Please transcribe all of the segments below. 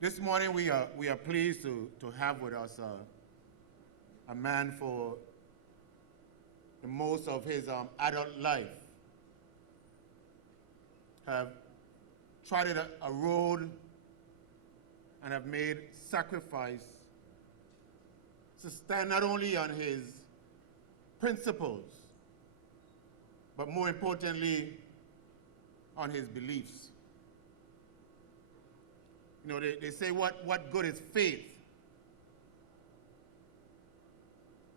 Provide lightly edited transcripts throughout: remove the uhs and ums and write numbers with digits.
This morning we are pleased to have with us a man for the most of his adult life have trotted a road and have made sacrifice to stand not only on his principles, but more importantly, on his beliefs. You know, they say what good is faith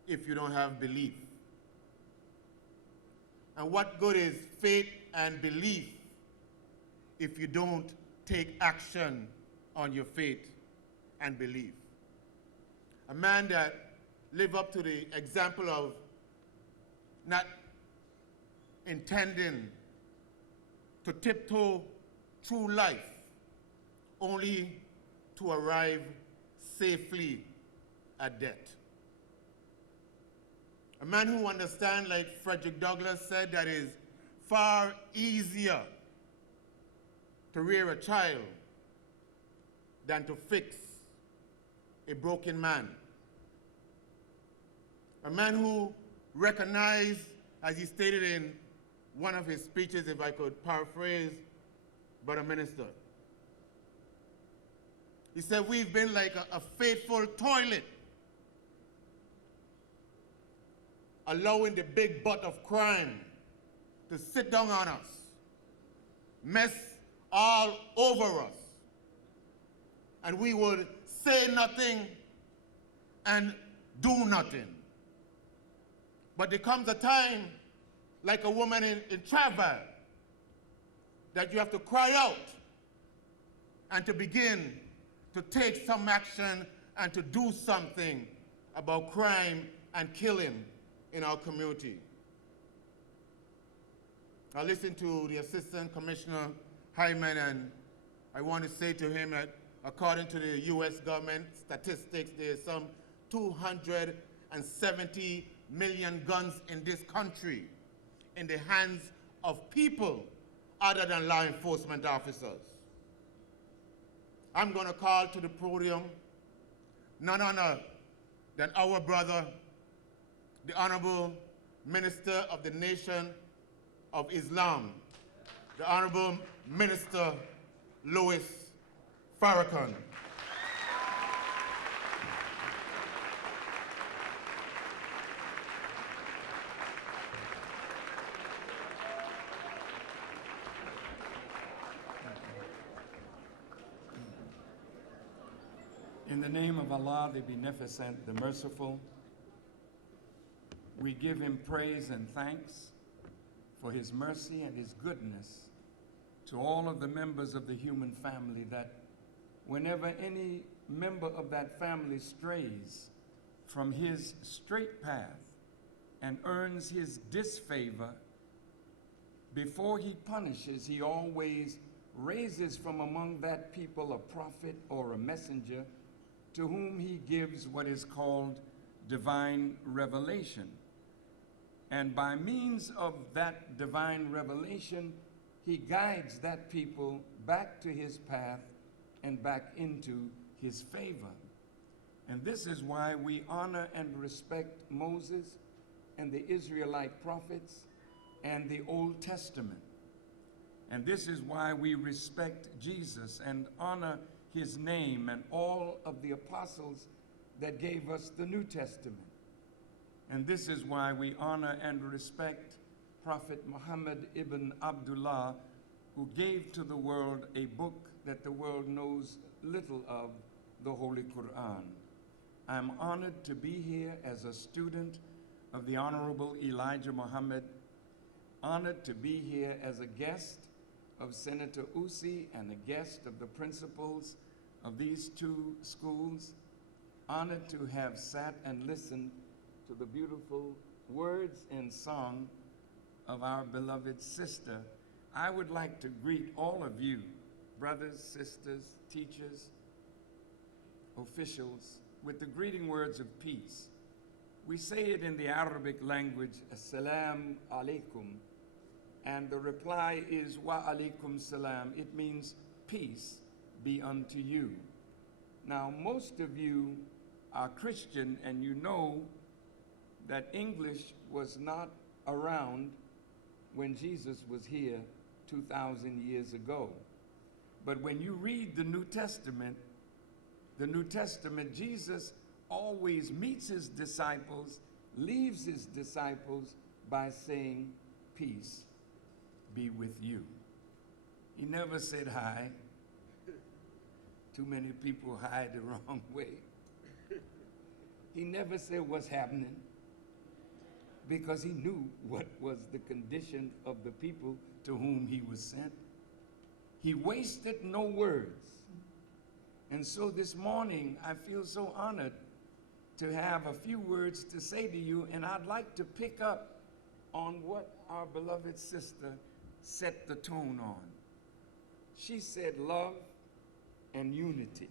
if you don't have belief? And what good is faith and belief if you don't take action on your faith and belief? A man that lived up to the example of not intending to tiptoe through life only to arrive safely at death. A man who understands, like Frederick Douglass said, that it is far easier to rear a child than to fix a broken man. A man who recognized, as he stated in one of his speeches, if I could paraphrase, Brother Minister, he said, we've been like a faithful toilet, allowing the big butt of crime to sit down on us, mess all over us, and we would say nothing and do nothing. But there comes a time, like a woman in travail, that you have to cry out and to begin to take some action and to do something about crime and killing in our community. I listened to the Assistant Commissioner Hyman, and I want to say to him that according to the U.S. government statistics, there's some 270 million guns in this country in the hands of people other than law enforcement officers. I'm going to call to the podium none other than our brother, the Honorable Minister of the Nation of Islam, the Honorable Minister Louis Farrakhan. In the name of Allah, the Beneficent, the Merciful, we give him praise and thanks for his mercy and his goodness to all of the members of the human family, that whenever any member of that family strays from his straight path and earns his disfavor, before he punishes, he always raises from among that people a prophet or a messenger to whom he gives what is called divine revelation. And by means of that divine revelation, he guides that people back to his path and back into his favor. And this is why we honor and respect Moses and the Israelite prophets and the Old Testament. And this is why we respect Jesus and honor his name and all of the apostles that gave us the New Testament. And this is why we honor and respect Prophet Muhammad ibn Abdullah, who gave to the world a book that the world knows little of, the Holy Quran. I'm honored to be here as a student of the Honorable Elijah Muhammad, honored to be here as a guest of Senator Usi and a guest of the principals of these two schools, honored to have sat and listened to the beautiful words and song of our beloved sister. I would like to greet all of you, brothers, sisters, teachers, officials, with the greeting words of peace. We say it in the Arabic language, Assalamu alaikum, and the reply is wa alaikum salam. It means peace be unto you. Now, most of you are Christian, and you know that English was not around when Jesus was here 2,000 years ago. But when you read the New Testament, Jesus always meets his disciples, leaves his disciples by saying, peace be with you. He never said hi. Too many people hide the wrong way. He never said what's happening, because he knew what was the condition of the people to whom he was sent. He wasted no words. And so this morning, I feel so honored to have a few words to say to you, and I'd like to pick up on what our beloved sister set the tone on. She said love and unity.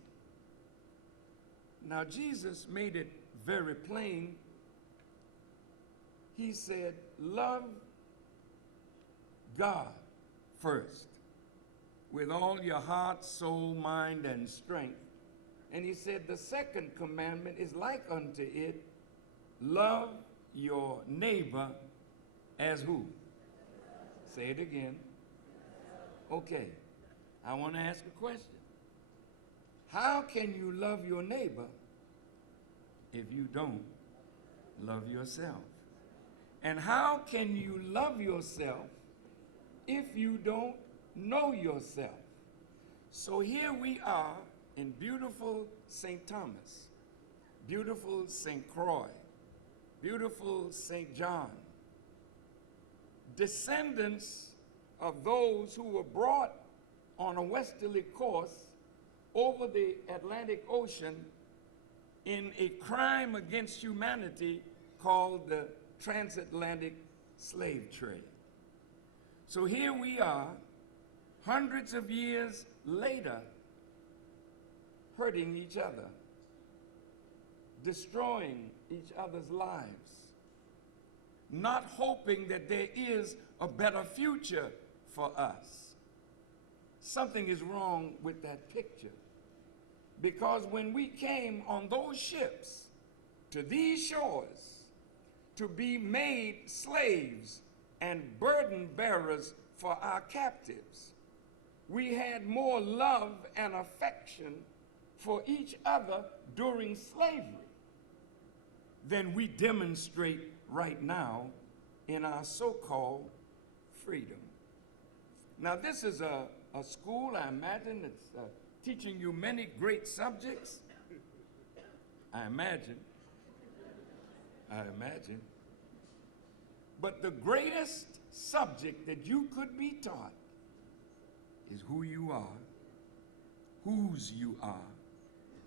Now, Jesus made it very plain. He said, love God first with all your heart, soul, mind, and strength. And he said, the second commandment is like unto it, love your neighbor as who? Say it again. Okay, I want to ask a question. How can you love your neighbor if you don't love yourself? And how can you love yourself if you don't know yourself? So here we are in beautiful St. Thomas, beautiful St. Croix, beautiful St. John, descendants of those who were brought on a westerly course over the Atlantic Ocean in a crime against humanity called the transatlantic slave trade. So here we are, hundreds of years later, hurting each other, destroying each other's lives, not hoping that there is a better future for us. Something is wrong with that picture. Because when we came on those ships to these shores to be made slaves and burden bearers for our captives, we had more love and affection for each other during slavery than we demonstrate right now in our so-called freedom. Now, this is a school, I imagine, it's teaching you many great subjects. I imagine. But the greatest subject that you could be taught is who you are, whose you are,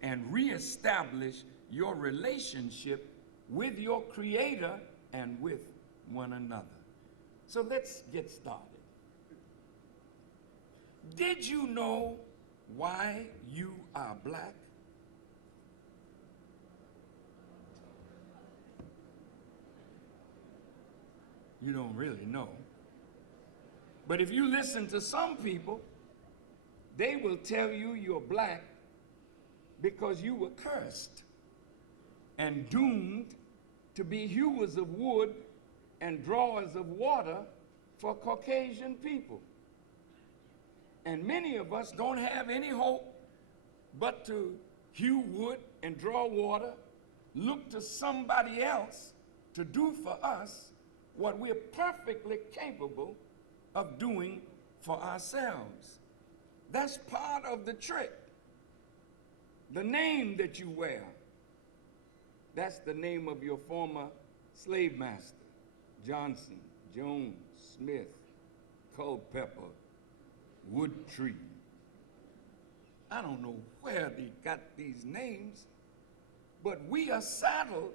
and reestablish your relationship with your Creator and with one another. So let's get started. Did you know why you are black? You don't really know. But if you listen to some people, they will tell you you're black because you were cursed and doomed to be hewers of wood and drawers of water for Caucasian people. And many of us don't have any hope but to hew wood and draw water, look to somebody else to do for us what we're perfectly capable of doing for ourselves. That's part of the trick. The name that you wear, that's the name of your former slave master: Johnson, Jones, Smith, Culpeper, Woodtree. I don't know where they got these names, but we are saddled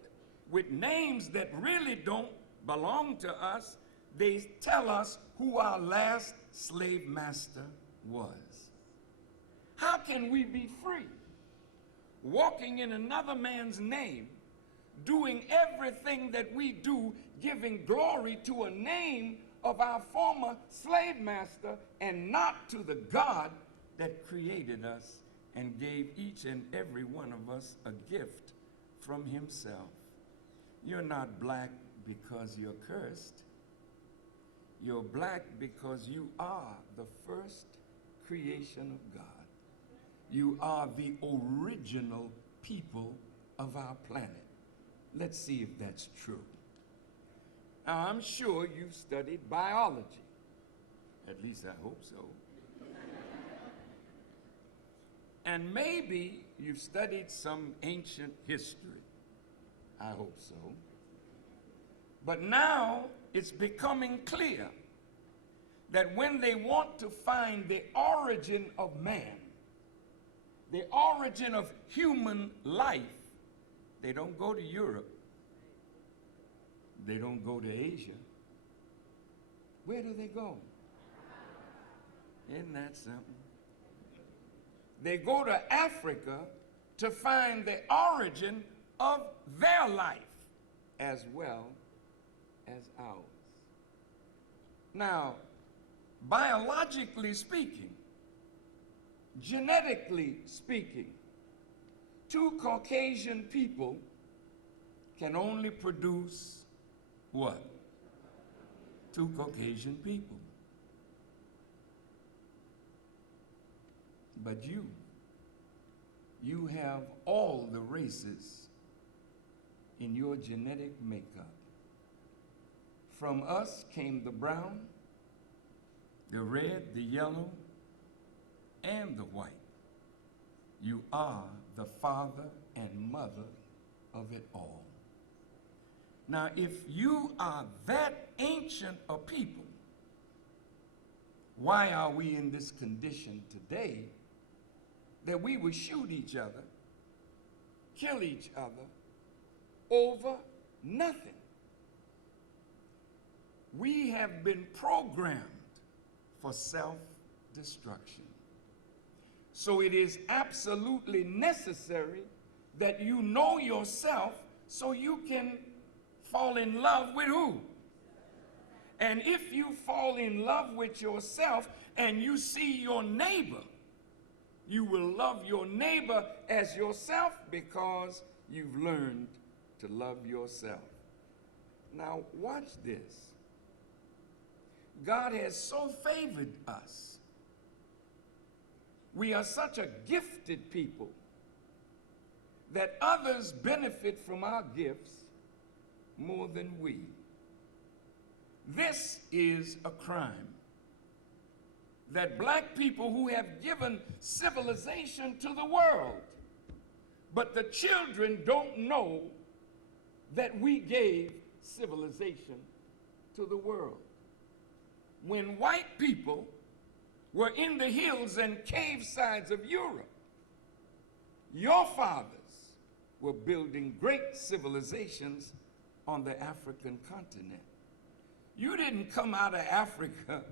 with names that really don't belong to us. They tell us who our last slave master was. How can we be free, walking in another man's name, doing everything that we do, giving glory to a name of our former slave master and not to the God that created us and gave each and every one of us a gift from himself. You're not black because you're cursed. You're black because you are the first creation of God. You are the original people of our planet. Let's see if that's true. Now, I'm sure you've studied biology. At least I hope so. And maybe you've studied some ancient history. I hope so. But now it's becoming clear that when they want to find the origin of man, the origin of human life, they don't go to Europe. They don't go to Asia. Where do they go? Isn't that something? They go to Africa to find the origin of their life as well as ours. Now, biologically speaking, genetically speaking, two Caucasian people can only produce what? Two Caucasian people. But you have all the races in your genetic makeup. From us came the brown, the red, the yellow, and the white. You are the father and mother of it all. Now, if you are that ancient a people, why are we in this condition today that we would shoot each other, kill each other over nothing? We have been programmed for self-destruction. So it is absolutely necessary that you know yourself so you can fall in love with who? And if you fall in love with yourself and you see your neighbor, you will love your neighbor as yourself because you've learned to love yourself. Now watch this. God has so favored us. We are such a gifted people that others benefit from our gifts more than we. This is a crime that black people who have given civilization to the world, but the children don't know that we gave civilization to the world. When white people were in the hills and cave sides of Europe, your fathers were building great civilizations on the African continent. You didn't come out of Africa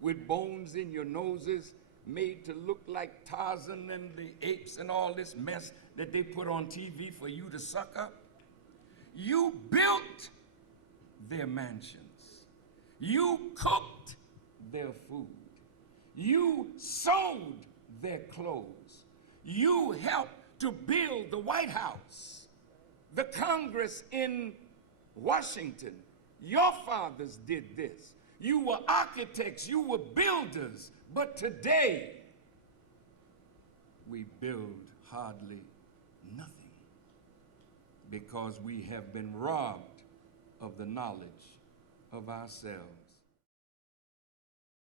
with bones in your noses made to look like Tarzan and the apes and all this mess that they put on TV for you to suck up. You built their mansions. You cooked their food. You sewed their clothes. You helped to build the White House, the Congress in Washington. Your fathers did this. You were architects, you were builders, but today we build hardly nothing because we have been robbed of the knowledge of ourselves.